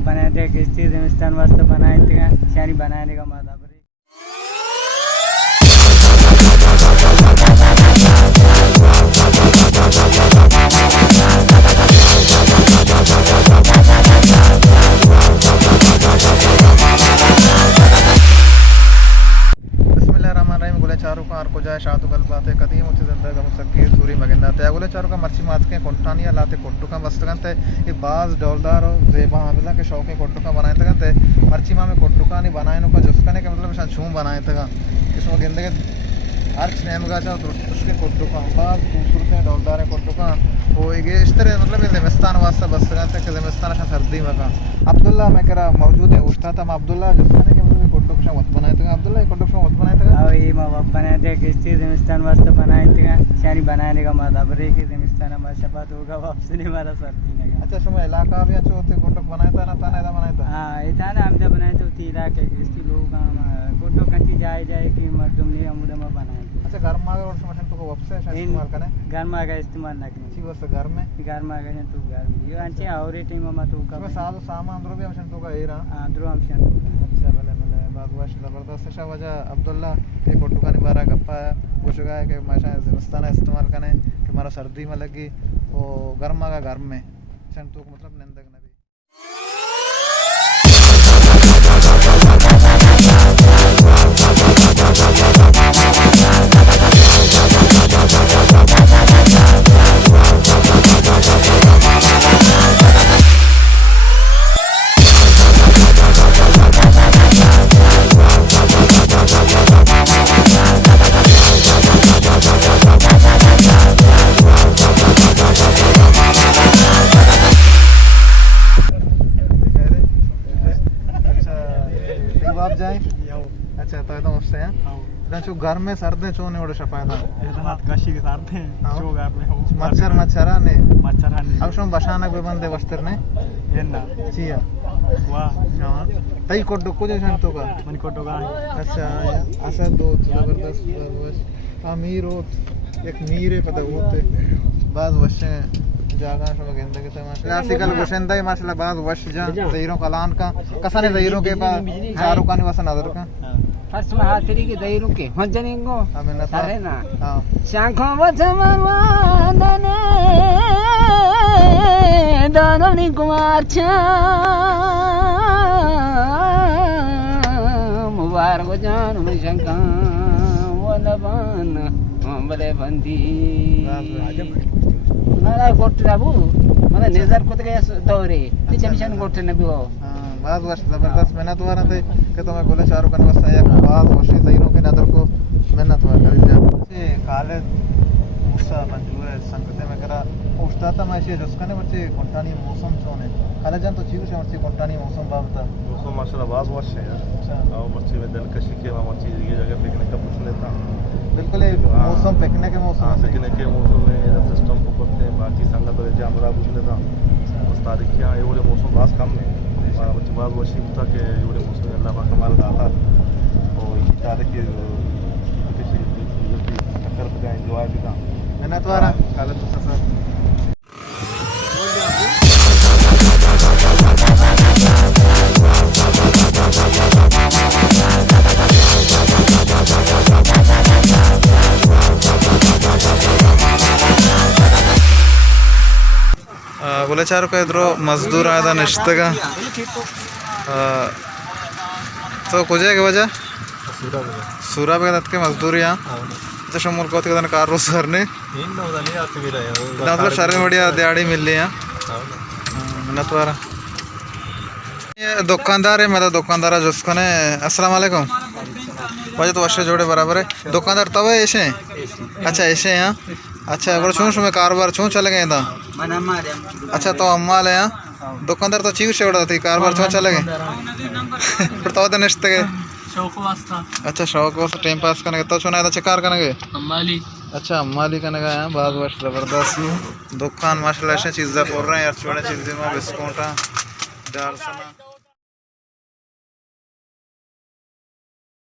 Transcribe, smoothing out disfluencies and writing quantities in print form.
बनाए थे किस्ती जिमिस्तान वास्ते बनाए थे शानी बनाने का मादा चारों का को जाए शातु गल बातें कदीम उच्च जिंदा गम सकी सूरी मगिंदा ते अगले चारों का मर्ची मात के कोंटानिया लाते कोट्टू का वस्तगन ते ये बाज डोलदार जेबा हामिला के शौक के कोट्टू का बनाए तगन ते मर्ची मा में कोट्टू का नहीं बनाए नो का जुस्कने के मतलब शायद छूम बनाए तगा किस्म गेंदे के अर्च नेम गा चाहो तो उसके कोट्टू का बाज खूबसूरत है डोलदार है कोट्टू का वो ये इस तरह मतलब ये ज़िमिस्तान वास्ते वस्तगन ते के ज़िमिस्तान शायद सर्दी में का अब्दुल्ला मैं कह रहा मौजूद है उस्ताद हम अब्दुल्ला जुस्कने के मतलब कोट्टू का मत बनाए तगा अब्दुल्ला कोट्टू का मत बनाए तगा और ये माँ बाप बनाए थे किस्ती जिमिस्तान वास्ते बनाए थे शानी बनाने का मादा बरे की जिमिस्तान हमारा शबात होगा वापस नहीं हमारा सर्दी ने अच्छा समय इलाका भी अच्छा होते कोट्टू बनाए था ना ताना ऐसा बनाए था हाँ इतना ना हम जब बनाए थे उसी इलाके किस्ती लोग कोट्टू कंची जाए कि मर्दुम ने अमुदे में बनाए अच्छा घर में और समझन तो वेबसाइट इस्तेमाल करें घर में का इस्तेमाल ना करें ठीक बस घर में तो घर में ये अंचे और टीम में तो का साल सामान अंदर भी हमशन तो का एरा अंदर हमशन अच्छा भले भले बात वाश जबरदस्त है वजह अब्दुल्ला के कोट्टू का निबारा गप्पा है वो शुगा है कि माशा ज़िमिस्तान इस्तेमाल करें कि हमारा सर्दी में लगी वो गर्मा का घर में सन तो मतलब नंदक नबी आप जाए अच्छा तो एकदम उससे हैं जो घर में सर्दे चोने उड़े छपाया था हाथ काशी के साथ हैं जो घर में हो मच्छर मच्छराने मच्छराने अब शो बशाना पे बंदे वस्त्र ने ये ना चिया वाह हां तई को डको जो शान तो का मन को डोगा अच्छा असा दो जबरदस्त बस अमीर हो एक मीरे पता होते बाद वशे जागा शो गेंदे के तमा क्लासिकल गोशंदा ही माशाल्लाह बाद वश जा ज़हीरों कलान का कसने ज़हीरों के बाद शाहरुख खान वसन नजर का फर्स्ट में हाथरी के ज़हीरों के हजनिंगो हमें ना अरे ना हां शाखों वचमवादने दानवनी कुमार छा मुबारक जान में शंका वनबान बले बंदी मला गोट्राबू मला नेजर को गया दौरे नीचे मिशन गोट्रे ने भी हो हां बहुत वर्ष जबरदस्त मेहनत हुआ थे कि तुम्हें बोले शाहरुख खान वसा एक बहुत वर्ष ज़हीरों के नजर को मेहनत हुआ कर जा ये खालिद मूसा मंजूर है संगते में करा उस्ताद था मैं जसकने बच्चे कोंटानी मौसम चोने खालिद जान तो चीज से बच्चे कोंटानी मौसम बाबता मौसम माशाल्लाह बहुत वर्ष है यार और बच्चे में दिलकशी के वहां चीज ये जगह पिकनिक का पूछ लेता बिल्कुल मौसम पिकनिक के मौसम पिकनिक के मौसम में सिस्टम को करते हैं बाकी संगत और जामरा पूछ लेता उस तारीख क्या ये वाले मौसम बहुत कम है बच्चे बहुत वर्ष था कि ये वाले मौसम अल्लाह पाक कमाल दाता और ये तारीख की किसी चक्कर का एंजॉय भी था मेहनत वाला खालिद मुस्तफा बोले चारों का इधर मजदूर आया था निश्चित का तो कुछ है वजह सूरा पे के मजदूर यहाँ तो शमूल को कार रोज करने मतलब शर्म बढ़िया दिहाड़ी मिल रही है मेहनत वाला ये दुकानदार है मैं तो दुकानदार है जिसको ने अस्सलाम वालेकुम वजह तो वर्षे जोड़े बराबर है दुकानदार तब है ऐसे अच्छा ऐसे हैं अच्छा अगर छूँ में कारोबार छूँ चले गए था अच्छा तो अम्मा ले यहाँ दुकानदार तो चीज से उड़ा थी कारोबार छूँ चले गए फिर तो निश्चित गए अच्छा शौक वास्ता टाइम पास करने तो छूना था चिकार करने गए अच्छा अम्माली करने गए हैं बहुत वर्ष जबरदस्त दुकान माशाल्लाह ऐसे चीज़ें बोल रहे हैं यार छोटे चीज़ें में बिस्कुट डाल